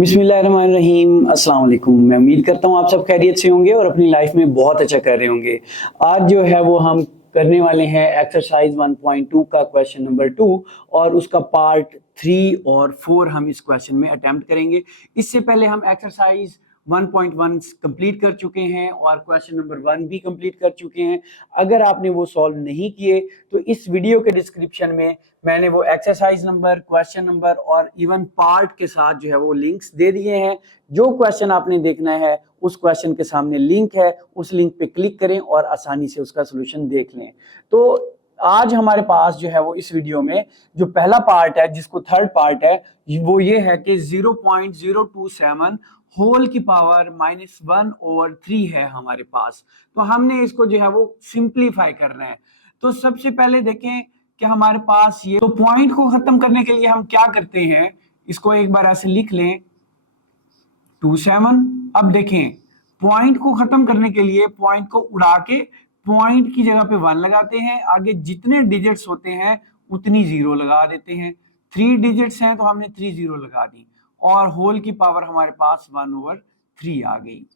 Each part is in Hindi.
बिस्मिल्लाहिर्रहमानिर्रहीम। अस्सलाम वालेकुम। मैं उम्मीद करता हूँ आप सब खैरियत से होंगे और अपनी लाइफ में बहुत अच्छा कर रहे होंगे। आज जो है वो हम करने वाले हैं एक्सरसाइज 1.2 का क्वेश्चन नंबर 2 और उसका पार्ट 3 और 4 हम इस क्वेश्चन में अटेम्प्ट करेंगे। इससे पहले हम एक्सरसाइज 1.1 कंप्लीट कर चुके हैं और क्वेश्चन नंबर 1 भी कंप्लीट कर चुके हैं। अगर आपने वो सॉल्व नहीं किए तो इस वीडियो के डिस्क्रिप्शन में मैंने वो एक्सरसाइज नंबर, क्वेश्चन नंबर और इवन पार्ट के साथ जो है वो लिंक्स दे दिए हैं। जो क्वेश्चन आपने देखना है उस क्वेश्चन के सामने लिंक है, उस लिंक पे क्लिक करें और आसानी से उसका सलूशन देख लें। तो आज हमारे पास जो है वो इस वीडियो में जो पहला पार्ट है, जिसको थर्ड पार्ट है, वो ये है कि 0.027 होल की पावर -1/3 है हमारे पास। तो हमने इसको जो है वो सिंप्लीफाई करना है। तो सबसे पहले देखें कि हमारे पास ये तो पॉइंट को खत्म करने के लिए हम क्या करते हैं, इसको एक बार ऐसे लिख लें 27। अब देखें पॉइंट को खत्म करने के लिए पॉइंट को उड़ा के पॉइंट की जगह पे 1 लगाते हैं, आगे जितने डिजिट्स होते हैं उतनी 0 लगा देते हैं। 3 डिजिट्स हैं तो हमने 3 0 लगा दी और होल की पावर हमारे पास 1/3 आ गई।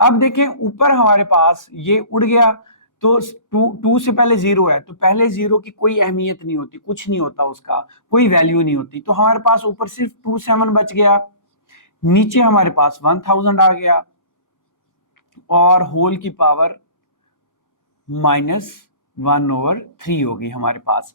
अब देखें ऊपर हमारे पास ये उड़ गया तो 2 से पहले 0 है तो पहले 0 की कोई अहमियत नहीं होती, कुछ नहीं होता, उसका कोई वैल्यू नहीं होती। तो हमारे पास ऊपर सिर्फ 27 बच गया, नीचे हमारे पास 1000 आ गया और होल की पावर -1/3 होगी हमारे पास।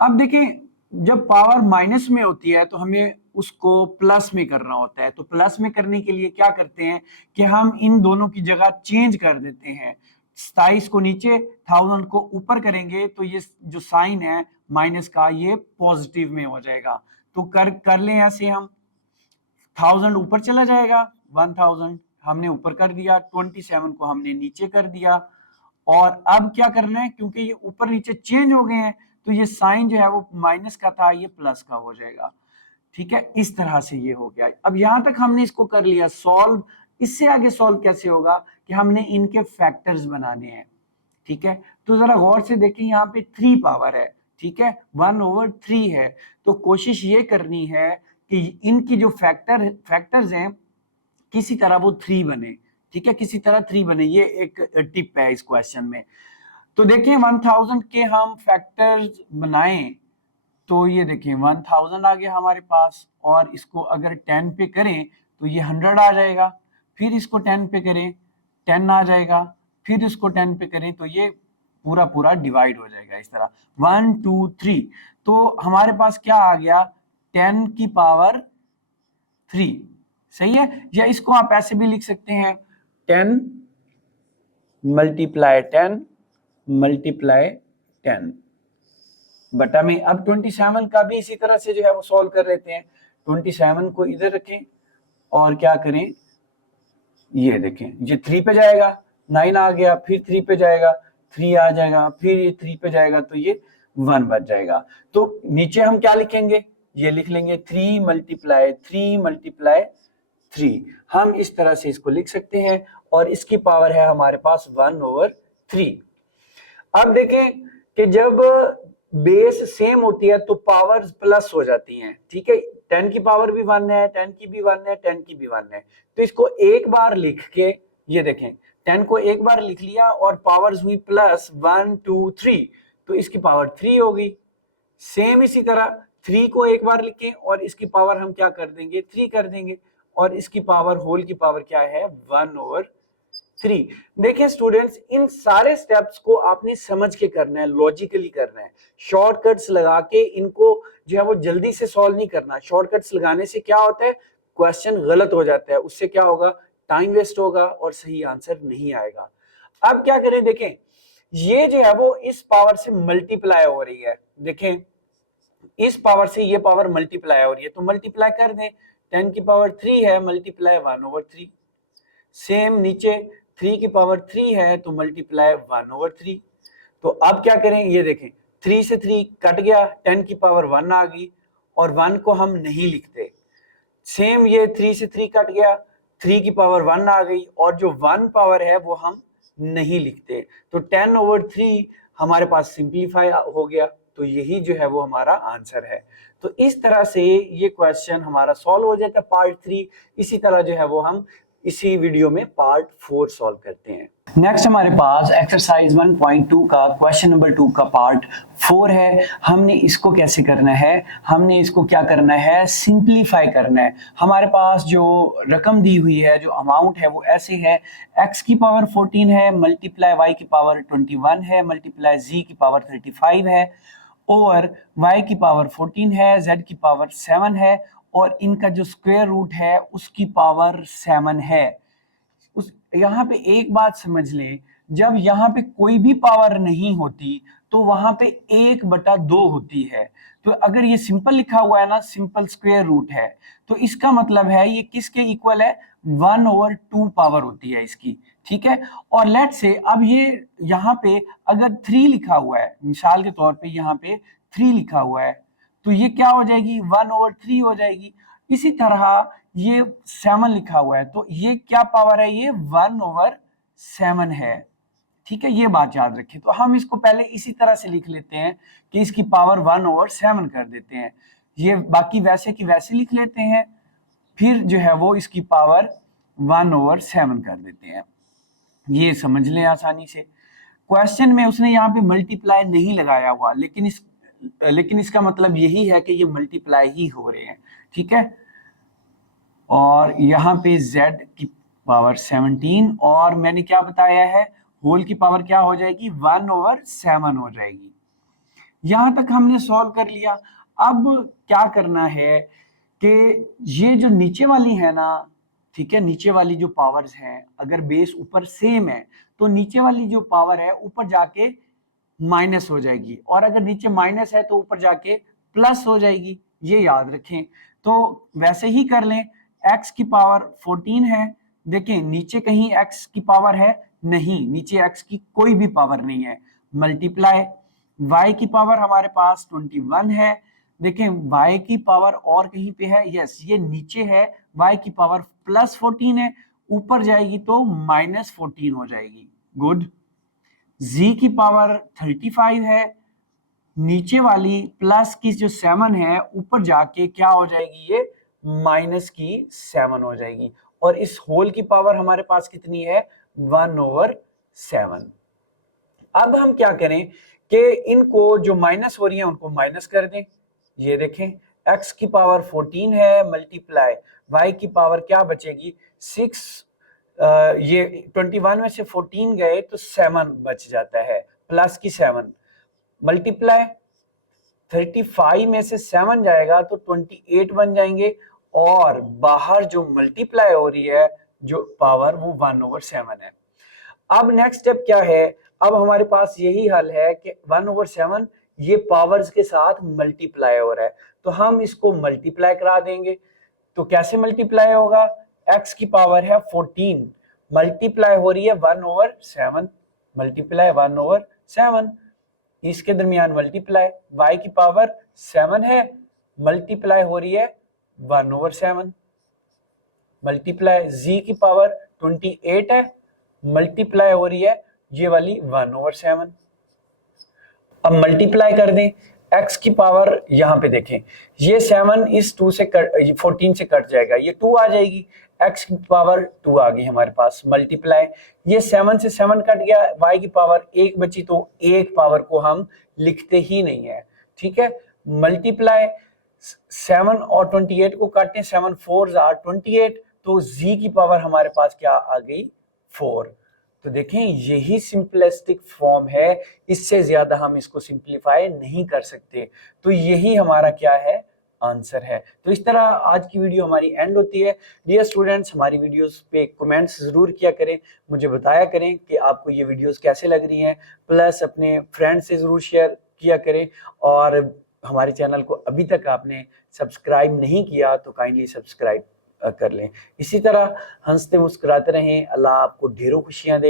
अब देखें जब पावर माइनस में होती है तो हमें उसको प्लस में करना होता है। तो प्लस में करने के लिए क्या करते हैं कि हम इन दोनों की जगह चेंज कर देते हैं। 27 को नीचे, 1000 को ऊपर करेंगे तो ये जो साइन है माइनस का ये पॉजिटिव में हो जाएगा। तो कर लें ऐसे, हम 1000 ऊपर चला जाएगा, 1000 हमने ऊपर कर दिया, 27 को हमने नीचे कर दिया। और अब क्या करना है, क्योंकि ये ऊपर नीचे चेंज हो गए हैं तो ये साइन जो है वो माइनस का था ये प्लस का हो जाएगा। ठीक है, इस तरह से ये हो गया। अब यहां तक हमने इसको कर लिया सॉल्व। इससे आगे सॉल्व कैसे होगा कि हमने इनके फैक्टर्स बनाने हैं। ठीक है, तो जरा गौर से देखिए यहाँ पे 3 पावर है, ठीक है, 1/3 है। तो कोशिश ये करनी है कि इनकी जो फैक्टर्स हैं किसी तरह वो 3 बने। ठीक है, किसी तरह 3 बने, ये एक टिप है इस क्वेश्चन में। तो देखें 1000 के हम फैक्टर्स बनाएं तो ये देखें 1000 आ गया हमारे पास और इसको अगर 10 पे करें तो ये 100 आ जाएगा। फिर इसको 10 पे करें 10 आ जाएगा, फिर इसको 10 पे करें तो ये पूरा पूरा डिवाइड हो जाएगा इस तरह 1 2 3। तो हमारे पास क्या आ गया 10 की पावर 3। सही है, या इसको आप ऐसे भी लिख सकते हैं 10 मल्टीप्लाई 10 मल्टीप्लाई 10 बटा में। अब 27 का भी इसी तरह से जो है वो सॉल्व कर लेते हैं। 27 को इधर रखें और क्या करें, ये देखें ये 3 पे जाएगा, 9 आ गया, फिर 3 पे जाएगा, 3 आ जाएगा, फिर ये 3 पे जाएगा तो ये 1 बच जाएगा। तो नीचे हम क्या लिखेंगे, ये लिख लेंगे 3 मल्टीप्लाई 3 मल्टीप्लाई 3। हम इस तरह से इसको लिख सकते हैं और इसकी पावर है हमारे पास 1/3। अब देखें कि जब बेस सेम होती है तो पावर प्लस हो जाती हैं। ठीक है, 10 की पावर भी 1 है, 10 की भी 1 है, 10 की भी 1 है। तो इसको एक बार लिख के ये देखें 10 को एक बार लिख लिया और पावर्स हुई प्लस 1 2 3 तो इसकी पावर 3 हो गई। सेम इसी तरह 3 को एक बार लिखें और इसकी पावर हम क्या कर देंगे 3 कर देंगे और इसकी पावर होल की पावर क्या है 1/3। देखिए स्टूडेंट्स, इन सारे स्टेप्स को आपने समझ के करना है, लॉजिकली करना है। शॉर्टकट्स लगा के इनको जो है वो जल्दी से सॉल्व नहीं करना। शॉर्टकट्स लगाने से क्या होता है, क्वेश्चन गलत हो जाता है, उससे क्या होगा टाइम वेस्ट होगा और सही आंसर नहीं आएगा। अब क्या करें, देखें ये जो है वो इस पावर से मल्टीप्लाई हो रही है। देखें इस पावर से ये पावर मल्टीप्लाई हो रही है तो मल्टीप्लाई कर दें, 10 की पावर 3 है मल्टीप्लाई 1/3। सेम नीचे 3 की पावर 3 है तो मल्टीप्लाई 1/3। तो अब क्या करें, ये देखें 3 से 3 कट गया, 10 की पावर 1 आ गई और 1 को हम नहीं लिखते। सेम ये 3 से 3 कट गया, 3 की पावर 1 आ गई और जो 1 पावर है वो हम नहीं लिखते। तो 10/3 हमारे पास सिंप्लीफाई हो गया। तो यही जो है वो हमारा आंसर है। तो इस तरह से ये क्वेश्चन हमारा सॉल्व हो जाता है पार्ट 3। इसी तरह जो है वो हम इसी वीडियो में पार्ट 4 सॉल्व करते हैं। नेक्स्ट हमारे पास एक्सरसाइज 1.2 का क्वेश्चन नंबर 2 का पार्ट 4 है। हमने इसको कैसे करना है, हमने इसको क्या करना है, सिंप्लीफाई करना है। हमारे पास जो रकम दी हुई है, जो अमाउंट है वो ऐसे है, x की पावर 14 है मल्टीप्लाई y की पावर 21 है मल्टीप्लाई z की पावर 35 है और y की पावर 14 है, z की पावर 7 है और इनका जो स्क्वायर रूट है उसकी पावर 7 है। उस यहाँ पे एक बात समझ लें, जब यहाँ पे कोई भी पावर नहीं होती तो वहां पे 1/2 होती है। तो अगर ये सिंपल लिखा हुआ है ना, सिंपल स्क्वायर रूट है, तो इसका मतलब है ये किसके इक्वल है, 1/2 पावर होती है इसकी, ठीक है। और लेट से अब ये यहाँ पे अगर 3 लिखा हुआ है, मिसाल के तौर पे यहाँ पे 3 लिखा हुआ है, तो ये क्या हो जाएगी, 1/3 हो जाएगी। इसी तरह ये 7 लिखा हुआ है, तो ये क्या पावर है, ये 1/7 है, ठीक है। ये बात याद रखें। तो हम इसको पहले इसी तरह से लिख लेते हैं कि इसकी पावर 1/7 कर देते हैं, ये बाकी वैसे की वैसे लिख लेते हैं, फिर जो है वो इसकी पावर 1/7 कर देते हैं। ये समझ लें आसानी से। क्वेश्चन में उसने यहाँ पे मल्टीप्लाई नहीं लगाया हुआ, लेकिन इसका मतलब यही है कि ये मल्टीप्लाई ही हो रहे हैं, ठीक है। और यहाँ पे z की पावर 17 और मैंने क्या बताया है, होल की पावर क्या हो जाएगी, 1/7 हो जाएगी। यहां तक हमने सॉल्व कर लिया। अब क्या करना है कि ये जो नीचे वाली है ना, ठीक है, नीचे वाली जो पावर्स हैं, अगर बेस ऊपर सेम है तो नीचे वाली जो पावर है ऊपर जाके माइनस हो जाएगी, और अगर नीचे माइनस है तो ऊपर जाके प्लस हो जाएगी, ये याद रखें। तो वैसे ही कर लें, x की पावर 14 है, देखें नीचे कहीं x की पावर है नहीं, नीचे x की कोई भी पावर नहीं है, मल्टीप्लाई y की पावर हमारे पास 21 है, देखें y की पावर और कहीं पे है, यस ये नीचे है, y की पावर प्लस 14 है, ऊपर जाएगी तो माइनस 14 हो जाएगी, गुड। z की पावर 35 है, नीचे वाली प्लस की जो 7 है ऊपर जाके क्या हो जाएगी, ये माइनस की 7 हो जाएगी, और इस होल की पावर हमारे पास कितनी है, 1/7। अब हम क्या करें कि इनको जो माइनस हो रही है उनको माइनस कर दें। ये देखें x की पावर 14 है मल्टीप्लाई y की पावर क्या बचेगी 6, ये 21 में से 14 गए तो 7 बच जाता है, प्लस की 7 मल्टीप्लाई 35 में से 7 जाएगा तो 28 बन जाएंगे, और बाहर जो मल्टीप्लाई हो रही है जो पावर वो 1/7 है। अब नेक्स्ट स्टेप क्या है, अब हमारे पास यही हल है कि 1/7 ये पावर्स के साथ मल्टीप्लाई हो रहा है, तो हम इसको मल्टीप्लाई करा देंगे। तो कैसे मल्टीप्लाई होगा, x की पावर है 14 मल्टीप्लाई हो रही है 1/7 मल्टीप्लाई 1/7, इसके दरमियान मल्टीप्लाई y की पावर 7 है मल्टीप्लाई हो रही है 1/7 मल्टीप्लाई z की पावर 28 है मल्टीप्लाई हो रही है ये वाली 1/7। अब मल्टीप्लाई कर दें, x की पावर यहाँ पे देखें, ये 7 इस 2 से 14 से कट जाएगा, ये 2 आ जाएगी, x की पावर 2 आ गई हमारे पास, मल्टीप्लाई ये 7 से 7 कट गया, y की पावर 1 बची, तो एक पावर को हम लिखते ही नहीं है, ठीक है। मल्टीप्लाई 7 और 28 को काटें, 7 4 are 28, तो z की पावर हमारे पास क्या आ गई 4। तो देखें यही सिंपलिस्टिक फॉर्म है, इससे ज्यादा हम इसको सिंप्लीफाई नहीं कर सकते, तो यही हमारा क्या है आंसर है। तो इस तरह आज की वीडियो हमारी एंड होती है। डियर स्टूडेंट्स, हमारी वीडियोस पे कमेंट्स जरूर किया करें, मुझे बताया करें कि आपको ये वीडियोस कैसे लग रही हैं, प्लस अपने फ्रेंड्स से जरूर शेयर किया करें, और हमारे चैनल को अभी तक आपने सब्सक्राइब नहीं किया तो काइंडली सब्सक्राइब कर लें। इसी तरह हंसते मुस्कुराते रहें, अल्लाह आपको ढेरों खुशियां दे।